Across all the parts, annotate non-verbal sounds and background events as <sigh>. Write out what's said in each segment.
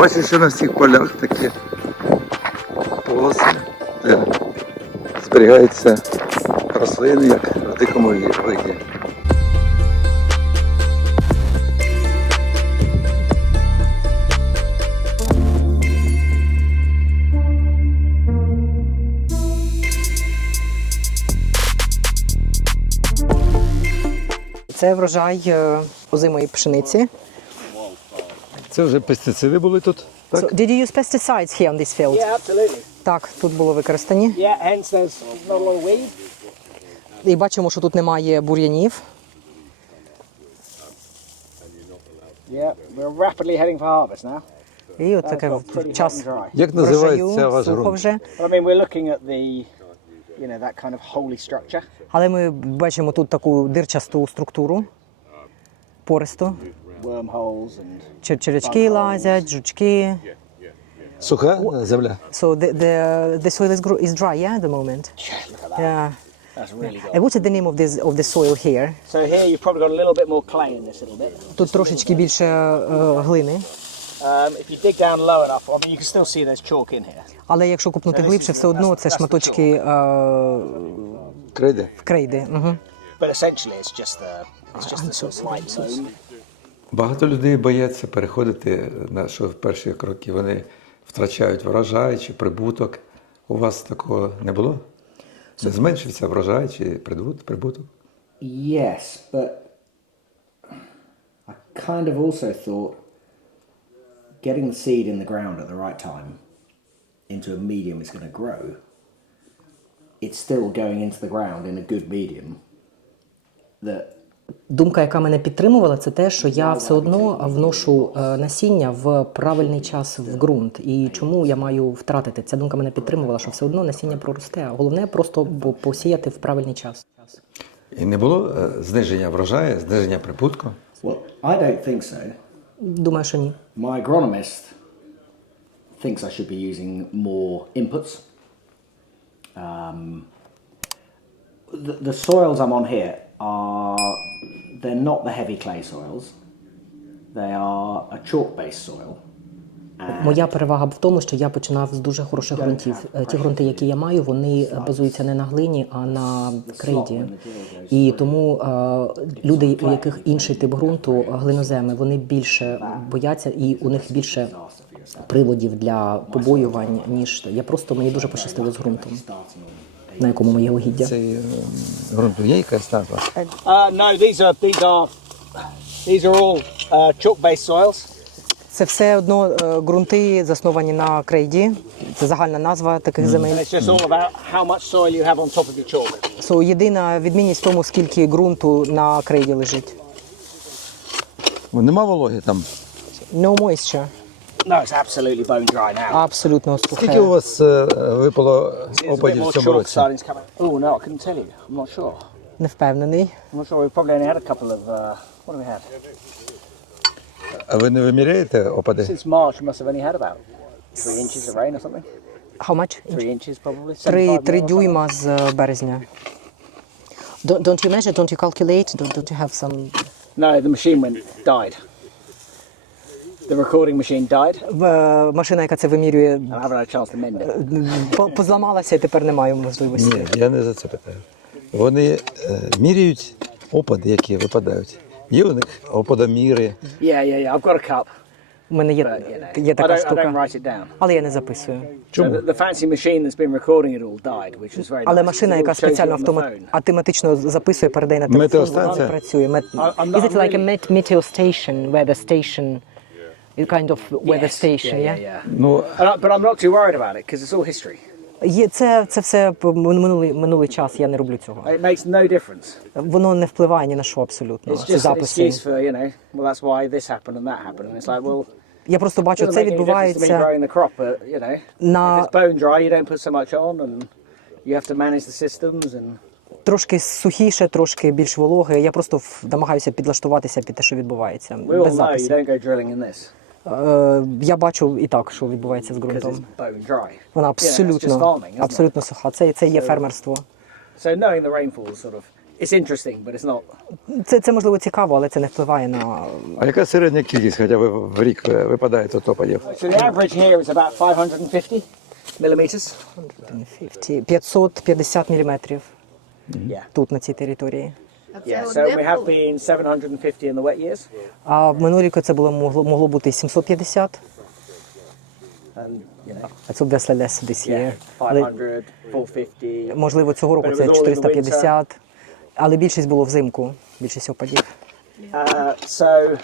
Бачиш, що на всіх полях такі полоси, де зберігаються рослини, як в дикому виді. Це врожай е, озимої пшениці. Це вже пестициди були тут? Так? So, did you use pesticides here on this field? Yeah, absolutely. Так, тут було використані. Yeah, hence there's not a lot of weed. І бачимо, що тут немає бур'янів. Yeah, we're rapidly heading for harvest now. І от таке час. Як називається ваш ґрунт? вже. I mean, we're looking at the, you know, that kind of holy structure. Але ми бачимо тут таку дирчасту структуру, пористу. Wormholes and Чер- Червячки лазять, жучки. Суха земля? So the, the, the soil is, gro- is dry, yeah, at the moment? look at that. Yeah. That's really good. And what is the name of this of the soil here? So here you've probably got a little bit more clay in this little bit. Тут трошечки більше е, глини, Um, if you dig down low enough, I mean, you can still see there's chalk in here. але якщо купнути глибше, все одно це шматочки е, крейди. Угу. But essentially, it's just the, it's just the sort of slight loam. Багато людей бояться переходити на що в перші кроки вони втрачають врожай чи прибуток. У вас такого не було? Не зменшився врожай чи прибуток? Yes, but I kind of also thought getting the seed in the ground at the right time into a medium is going to grow. It's still going into the ground in a good medium that Думка, яка мене підтримувала, це те, що я все одно вношу е, насіння в правильний час в ґрунт. І чому я маю втратити? Ця думка мене підтримувала, що все одно насіння проросте. Головне просто посіяти в правильний час. І не було е, зниження врожаю, зниження прибутку? well, I don't think so. Думаю, що ні. My agronomist thinks I should be using more inputs. Um, the, the soils I'm on here are they're not the heavy clay soils. They are a chalk-based soil. Моя перевага в тому, що я починав з дуже хороших ґрунтів. Е, Ті ґрунти, які я маю, вони базуються не на глині, а на крейді. І тому е, люди, у яких інший тип ґрунту, глиноземи, вони більше бояться і у них більше приводів для побоювань, ніж я. Просто мені дуже пощастило з ґрунтом, на якому моє угіддя. Цей е, ґрунту є якась назва? Uh, no, these are these are these are all uh, chalk-based soils. Це все одно е, ґрунти засновані на крейді. Це загальна назва таких земель. And it's just all about how much soil you have on top of your chalk. So, єдина відмінність в тому, скільки ґрунту на крейді лежить. Нема вологи там. No moisture. No, it's absolutely bone dry now. Абсолютно Скільки сухе. у вас е, випало There's a bit опадів в more цьому chalk році? starting to come out. Oh no, I couldn't tell you. I'm not sure. Не впевнений. I'm not sure. We probably only had a couple of. Uh, what have we had? А ви не виміряєте опади? Since March, we must have only had about three inches of rain or something. How much? Three inches probably. Три, 75 три mil or дюйма з е, березня. Don't, don't you measure, don't you calculate, don't, don't you have some... something. No, the machine went died. The recording machine died. Е, Машина, яка це вимірює, I haven't had a chance to mend it. по- позламалася і тепер немає можливості. Ні, я не за це питаю. Вони е, міряють опади, які випадають. Є у них опадоміри. Yeah, yeah, yeah. I've got a cup. У мене є, But, you know, є I, така don't, I don't штука, write it down. але я не записую. So the, the fancy machine that's been recording it all died, which was very Але nice. машина, It яка all shows you спеціально on the автомат... phone. автоматично записує, передає на телефон, Метеостанція? вона працює. Мет... I- I'm not- Is it I'm like a really- met- meteor station, weather station, kind of weather Yes, station, yeah, yeah? yeah, yeah. Ну, And I, but I'm not too worried about it because it's all history. Є, це, це все п- минулий, минулий час, я не роблю цього. It makes no difference. Воно не впливає ні на що абсолютно. It's Ці just an записи. excuse for, you know, well, that's why this happened and that happened. And it's like, well, Я просто бачу, doesn't це make any difference to me відбувається growing the crop, but, you know, на if it's bone dry, you don't put so much on and you have to manage the systems and трошки сухіше, трошки більш вологе. Я просто в- намагаюся підлаштуватися під те, що відбувається. we all Без know you записів. don't go in this Е, я бачу і так, що відбувається з ґрунтом. Вона Yeah, абсолютно, farming, абсолютно суха. Це, це є фермерство. So knowing the rainfall sort of It's interesting, but it's not. Це, це можливо цікаво, але це не впливає на А яка середня кількість, хоча б в рік е, випадає тут опадів? So the average here is about 550 millimeters. 550 міліметрів. Тут, на цій території. Yeah. So we have been 750 in the wet years, А в минулі роки це було могло, могло бути 750, and you know, а це yeah, Але 500, 450. можливо цього року це was all in the 450, але більшість було взимку, більшість опадів. Uh, so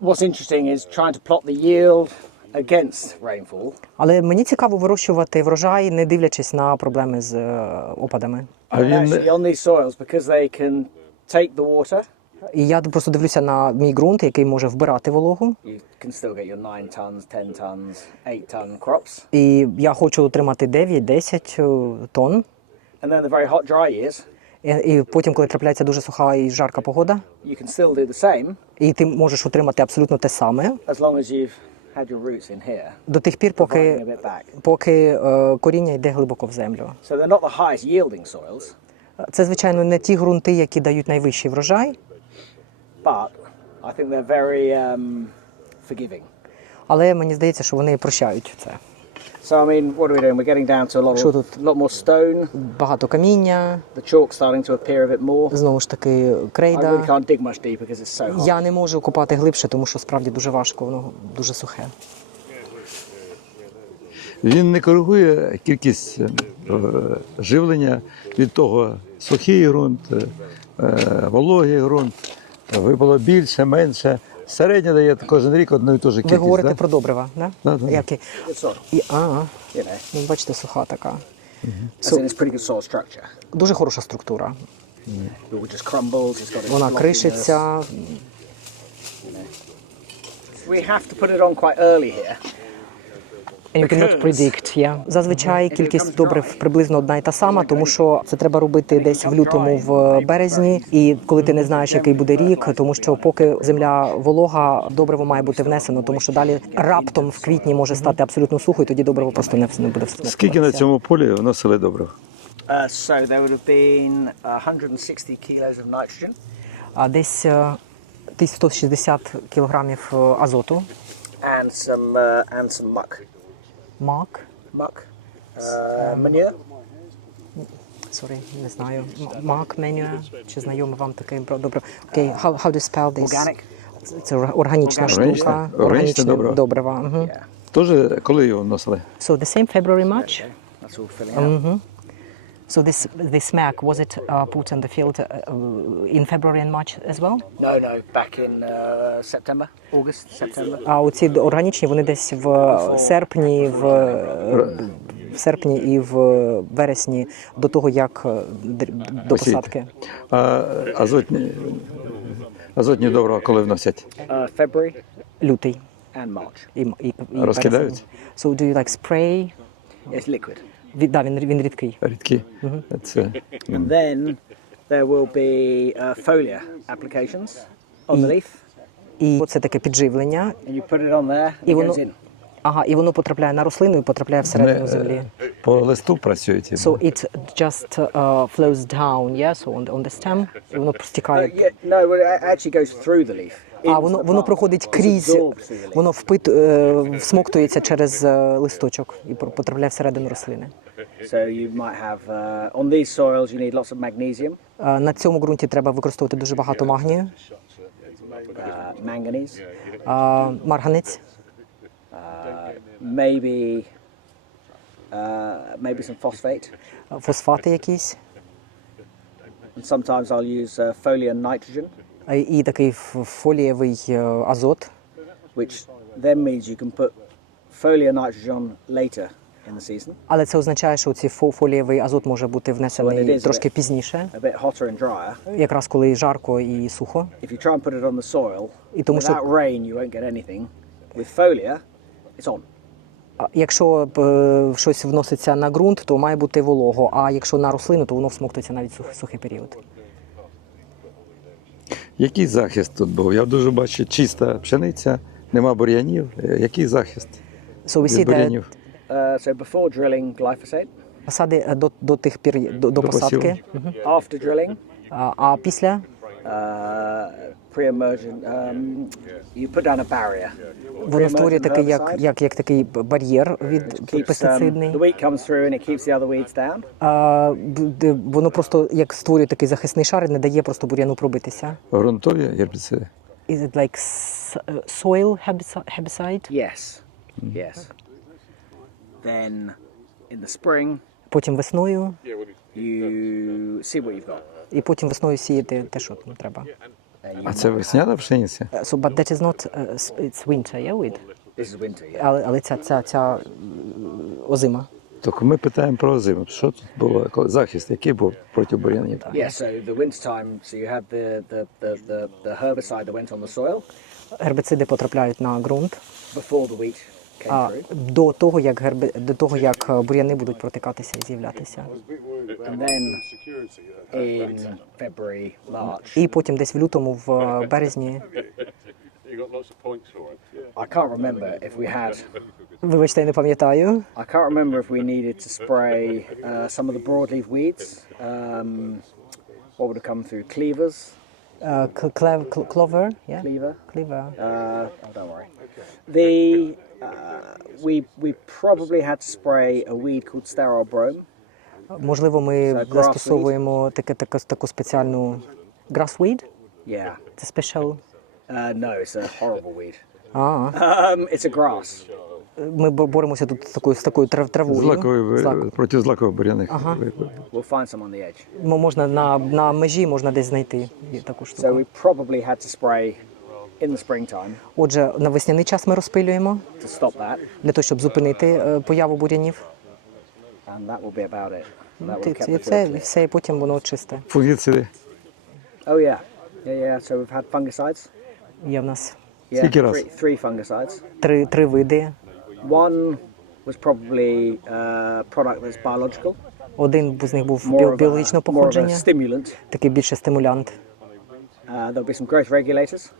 what's interesting is trying to plot the yield against rainfall. Але мені цікаво вирощувати врожай, не дивлячись на проблеми з е, опадами. А він on these soils, because they can take the water, І я просто дивлюся на мій ґрунт, який може вбирати вологу. you can still get your 9 tons, 10 tons, 8 ton crops. І я хочу отримати 9-10 е, тонн. And then the very hot, dry years, І, і потім, коли трапляється дуже суха і жарка погода, you can still do the same і ти можеш отримати абсолютно те саме as long as you've до тих пір, поки, поки е, коріння йде глибоко в землю. Це, звичайно, не ті ґрунти, які дають найвищий врожай, forgiving. але мені здається, що вони прощають це. So I mean, what are we doing? We're getting down to a lot, Що of, тут? lot more stone. Багато каміння, The chalk's starting to appear a bit more. знову ж таки, I really крейда. can't dig much deeper because it's so hot. Я не можу копати глибше, тому що справді дуже важко, воно дуже сухе. Він не коригує кількість е, живлення від того сухий ґрунт, е, е, вологий ґрунт, випало більше, менше. Середня дає кожен рік одну і ту ж Ви говорите да? про добрива, да? Да, да. Які? І, а, ну, бачите, суха така. As in, it's pretty good soil structure. Дуже хороша структура. It just crumbles. It's got Вона кришиться. We have to put it on quite early here. And you cannot predict, yeah. Зазвичай кількість добрив приблизно одна і та сама, тому що це треба робити десь в лютому, в березні, і коли ти не знаєш, який буде рік, тому що поки земля волога, добриво має бути внесено, тому що далі раптом в квітні може стати абсолютно сухо, і тоді добриво просто не, не буде всмоктуватися. Скільки на цьому полі вносили добрив? Uh, so there would have been 160 kilos of nitrogen, А десь е, 1160 кілограмів е, азоту, and some uh, and some muck, мак. Мак. Меню. Sorry, не знаю. Мак меню, чи знайомо вам таке добре. Окей, how, how do you spell this? Organic. Це- органічна штука. Органічне добриво. добрива. Угу. Yeah. Теж коли його вносили? So the same February March? That's all filling out. So this this mac, was it uh, put in the field uh, in February and March as well? No, no, back in uh, September, August, September. А оці органічні, вони десь в серпні, в, в серпні і в вересні до того, як е, д- до посадки. А азотні, азотні добрива коли вносять? Uh, February Лютий. and March. І, і, і Розкидають? березень. So do you like spray? It's liquid. Він, да, він, він рідкий. Рідкі. Це And then there will be uh, foliar applications on the leaf, І це таке підживлення. and you put it on there, and І it воно, goes in. ага, і воно потрапляє на рослину і потрапляє всередину землі. е, по листу працюють. So it just uh, flows down, yeah, so on the, on the stem, і воно Uh, стікає. yeah, no, well, it actually goes through the leaf. А воно воно проходить крізь, воно впит, е, всмоктується через е, листочок і потрапляє всередину рослини. Е, На цьому ґрунті треба використовувати дуже багато магнію, марганець, maybe maybe some phosphate, фосфати якісь, and sometimes I'll use foliar nitrogen, і такий фолієвий е, азот. which then means you can put foliar nitrogen later in the season, Але це означає, що цей фо- фолієвий азот може бути внесений трошки пізніше, a bit hotter and drier. якраз коли жарко і сухо. If you try and put it on the soil, І тому що- rain you won't get anything. With foliar, it's on. Якщо е, щось вноситься на ґрунт, то має бути волого. А якщо на рослину, то воно всмоктується навіть сух- сухий період. Який захист тут був? Я дуже бачу чиста пшениця, нема бур'янів. Е, Який захист So we see від that бур'янів? Uh, so before drilling glyphosate, Посади е, до, до тих пір до, до До посадки. After drilling, А, а після uh, pre-emergent, um, you put down a barrier. воно створює такий як, як, як такий бар'єр від um, пестицидний. the wheat comes through and it keeps the other weeds down. А, б- де воно просто як створює такий захисний шар і не дає просто бур'яну пробитися. Грунтові гербіциди. Is it like uh, soil herbicide? herbicide? Yes, yes. Then in the spring, Потім весною, you see what you've got. і потім весною сіяти те, що там треба. А це весняна пшениця? Uh, So, but that is not uh, it's winter, yeah, with? This is winter, yeah. Але, але ця, ця, ця озима. Так ми питаємо про зиму. Що тут було? Коли- Захист, який був проти бур'янів? Yeah, so the winter time, so you had the, the, the, the, the herbicide that went on the soil Гербициди потрапляють на ґрунт before the wheat а, до того, як герби, до того, як е, бур'яни будуть протикатися і з'являтися. І потім десь в лютому, в е, березні. I can't remember if we had, вибачте, я не пам'ятаю. I can't remember if we needed to spray uh, some of the broadleaf weeds. Um, what would have come through? Cleavers, Е, к- клев, кл- Clover, yeah? cleaver. Cleaver. Uh, oh, don't worry. The uh, we we probably had to spray a weed called sterile brome. Можливо, ми Це grassweed? застосовуємо таке, таку, таку спеціальну grassweed? Yeah. Це special. Uh, no, it's a horrible weed. А, Um, it's a grass. Ми бо- боремося тут з такою, з такою трав- травою. Злаковий, Злак. проти злакових бур'яних. We'll find some on the edge. М- Можна на, на межі можна десь знайти є таку So штуку. we probably had to spray in the springtime Отже, на весняний час ми розпилюємо to stop that, для того, щоб зупинити е, появу бур'янів. and that will be about it. That have kept це, і the це, field і clear. все, і потім воно чисте. Фунгіциди. Oh yeah, yeah, yeah. So we've had fungicides. Є в нас Yeah, Скільки раз? three, three fungicides. три, три види. One was probably uh, product that's biological, Один з них був біо- біологічного more of a походження, stimulant. такий більше стимулянт. Uh, there'll be some growth regulators.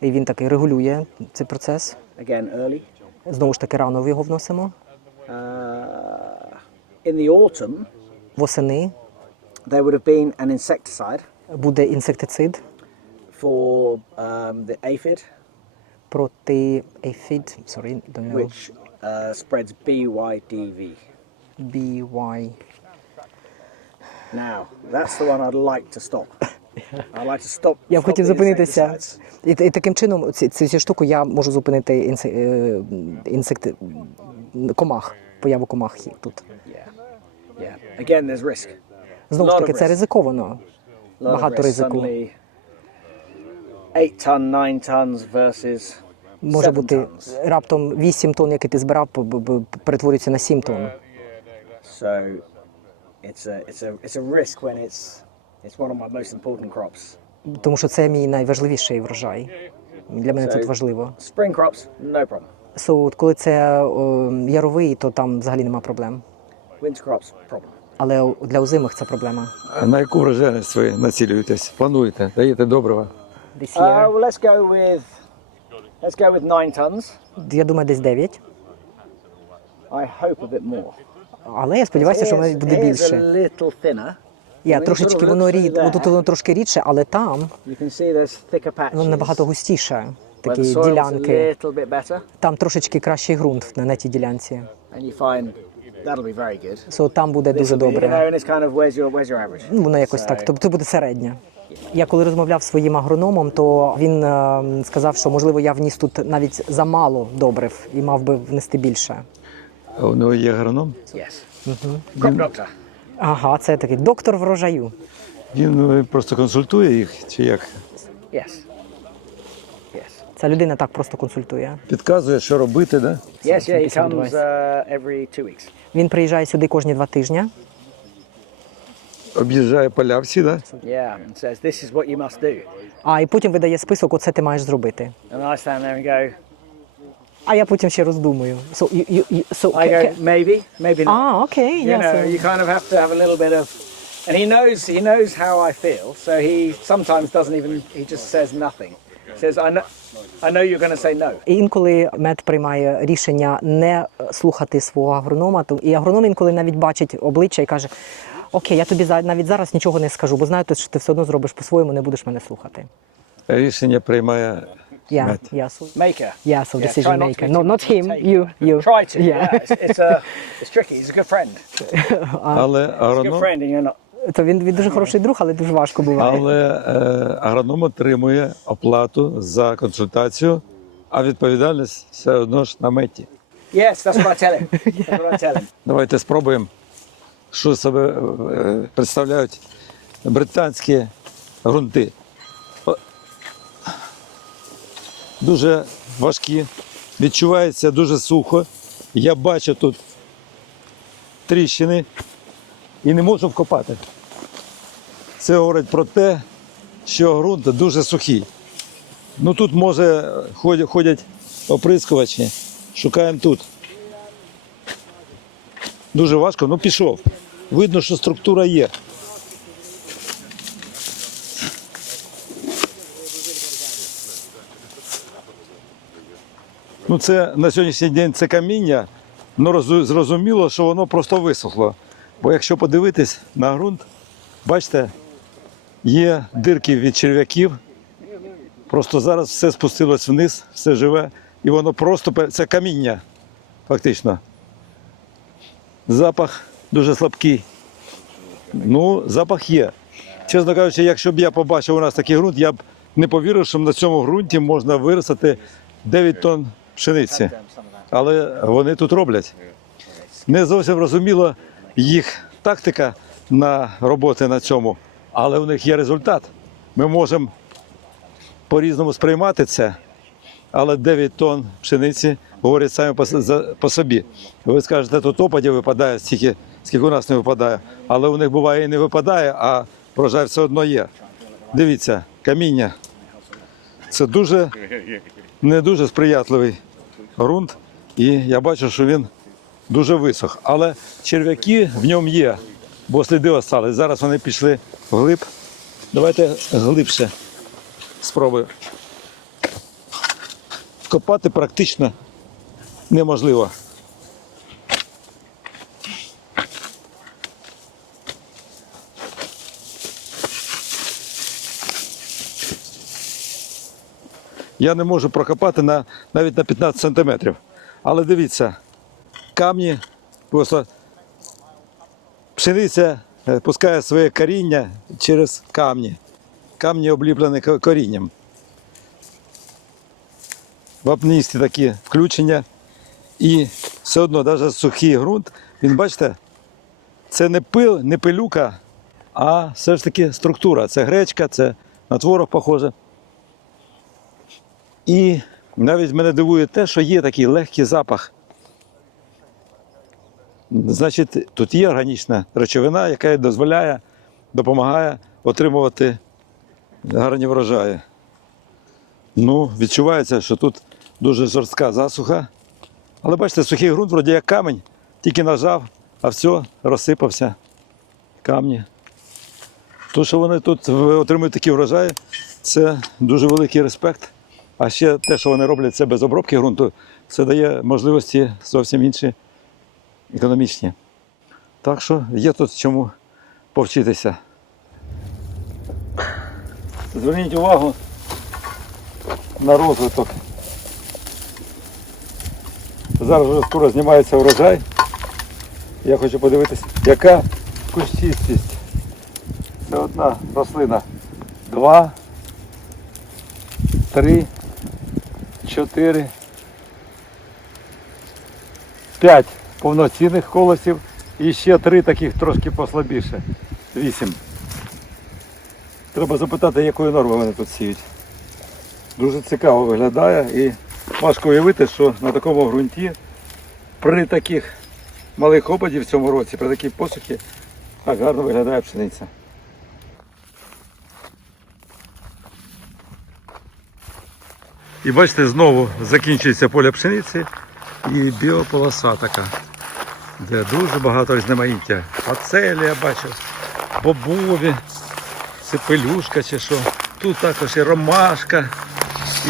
І він такий регулює цей процес. Again, early. Знову ж таки, рано його вносимо. Uh, in the autumn, Восени there would have been an insecticide буде інсектицид for um, the aphid, проти ефід, sorry, don't know, which uh, spreads BYDV. BY. Now, that's the one I'd like to stop. I'd like to stop. Я б stop хотів the зупинитися. insecticides. І, і таким чином ці, ці, ці штуку я можу зупинити інсе, е, інсекти, комах, появу комах є тут. Yeah, yeah. Again, there's risk. Знову ж Lot таки, це risk. ризиковано. A lot of Багато risk. ризику. Suddenly, eight ton, nine tons versus Може бути раптом 8 тонн, який ти збирав, перетворюється на 7 тонн. So, it's a it's a it's a risk when it's it's one of my most important crops. Тому що це мій найважливіший врожай. Для мене Це- важливо. Spring crops, no problem. So, коли це о, яровий, то там взагалі нема проблем. Winter crops, problem. Але для озимих це проблема. А на яку врожайність ви націлюєтесь? Плануєте? Даєте добрива? This Uh, year, well, let's go with let's go with nine tons. я думаю, десь 9. I hope a bit more. Але я сподіваюся, що воно буде більше. a little thinner. Я When you трошечки sort of воно look рід, through тут воно трошки рідше, але там You can see there's thicker patches. воно набагато густіше. where Такі the soil's a ділянки. little bit better, Там трошечки кращий ґрунт на, на тій ділянці. and you find that'll be very good. So, там буде This дуже will be, you добре. know, and it's kind of where's your where's your average? Ну, Воно якось так. Тобто буде середнє. Я коли розмовляв зі своїм агрономом, то він е, сказав, що можливо я вніс тут навіть замало добрив і мав би внести більше. У нього є агроном? Yes. Doctor. Ага, це такий доктор врожаю. Він е, просто консультує їх чи як? Yes. Yes. Ця людина так просто консультує. Підказує, що робити, да? Yes, yeah, he comes uh, every two weeks. Він приїжджає сюди кожні два тижні. Об'їжджає поля всі, да? Yeah, and says this is what you must do. А і потім видає список, оце ти маєш зробити. And I stand there and go, А я потім ще роздумую. So, you, you, you, so, I go, maybe, maybe not. А, окей, you я know, so. you kind of have to have a little bit of, and he knows he knows how I feel, so he sometimes doesn't even. He just says nothing. Says I know. I know you're going to say no. Інколи мед приймає рішення не слухати свого агронома. І агроном інколи навіть бачить обличчя і каже: Окей, я тобі за- навіть зараз нічого не скажу, бо знаю, що ти все одно зробиш по-своєму, не будеш мене слухати. Рішення приймає Yeah, мед. yeah, so, Maker. yeah, so Yeah, decision not maker. No, not him, you, you. Try to. Yeah. Yeah, it's, it's, uh, it's tricky. He's a good friend. <laughs> Але He's агроном. То він, він дуже хороший друг, але дуже важко буває. але е, агроном отримує оплату за консультацію, а відповідальність все одно ж на меті. Yes, that's what I tell him. That's what I tell him. Давайте спробуємо, що себе е, представляють британські ґрунти. Дуже важкі, відчувається дуже сухо. Я бачу тут тріщини і не можу вкопати. Це говорить про те, що ґрунт дуже сухий. Ну тут може ходять, ходять оприскувачі. Шукаємо тут. Дуже важко, ну пішов. Видно, що структура є. Ну, це на сьогоднішній день це каміння, ну зрозуміло, що воно просто висохло. Бо якщо подивитись на ґрунт, бачите, є дирки від черв'яків. Просто зараз все спустилось вниз, все живе, і воно просто це каміння, фактично. Запах дуже слабкий. Ну, запах є. Чесно кажучи, якщо б я побачив у нас такий ґрунт, я б не повірив, що на цьому ґрунті можна виростити 9 тонн пшениці. Але вони тут роблять. Не зовсім розуміло їх тактика на роботи на цьому, але у них є результат. Ми можемо по-різному сприймати це, але 9 тонн пшениці говорять самі по, за- по собі. Ви скажете, тут опадів випадає стільки, скільки у нас не випадає. Але у них буває і не випадає, а врожай все одно є. Дивіться, каміння. Це дуже не дуже сприятливий ґрунт. І я бачу, що він дуже висох. Але черв'яки в ньому є, бо сліди остались. Зараз вони пішли вглиб. Давайте глибше спробую. Копати практично неможливо. Я не можу прокопати на, навіть на 15 сантиметрів. Але дивіться, камні, просто пшениця е, пускає своє коріння через камні. Камні обліплені ко- корінням. Вапнисті такі включення. І все одно, навіть сухий ґрунт, він бачите, це не пил, не пилюка, а все ж таки структура. Це гречка, це на творог похоже. І навіть мене дивує те, що є такий легкий запах. Значить, тут є органічна речовина, яка дозволяє, допомагає отримувати гарні врожаї. Ну, відчувається, що тут дуже жорстка засуха. Але бачите, сухий ґрунт, вроді як камінь, тільки нажав, а все, розсипався. Камні. То, що вони тут отримують такі врожаї, це дуже великий респект. А ще те, що вони роблять це без обробки ґрунту, це дає можливості зовсім інші економічні. Так що є тут чому повчитися. Зверніть увагу на розвиток. Зараз вже скоро знімається врожай. Я хочу подивитися, яка кущистість. Це одна рослина. Два, три, чотири, п'ять повноцінних колосів і ще три таких трошки послабіше. Вісім. Треба запитати, якої норми вони тут сіють. Дуже цікаво виглядає і важко уявити, що на такому ґрунті при таких малих опадів в цьому році, при такій посухі, так гарно виглядає пшениця. І бачите, знову закінчується поле пшениці і біополоса така, де дуже багато різноманіття. Пацелі я бачу, бобові, це пелюшка чи що. Тут також і ромашка,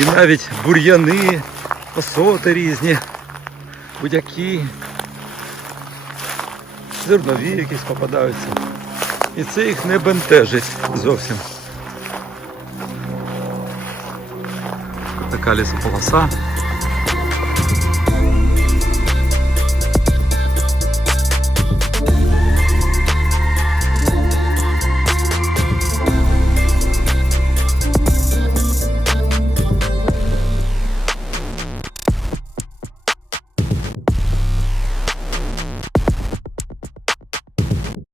І навіть бур'яни, осоти різні, будь-які, зернові якісь попадаються. І це їх не бентежить зовсім. Така лісополоса.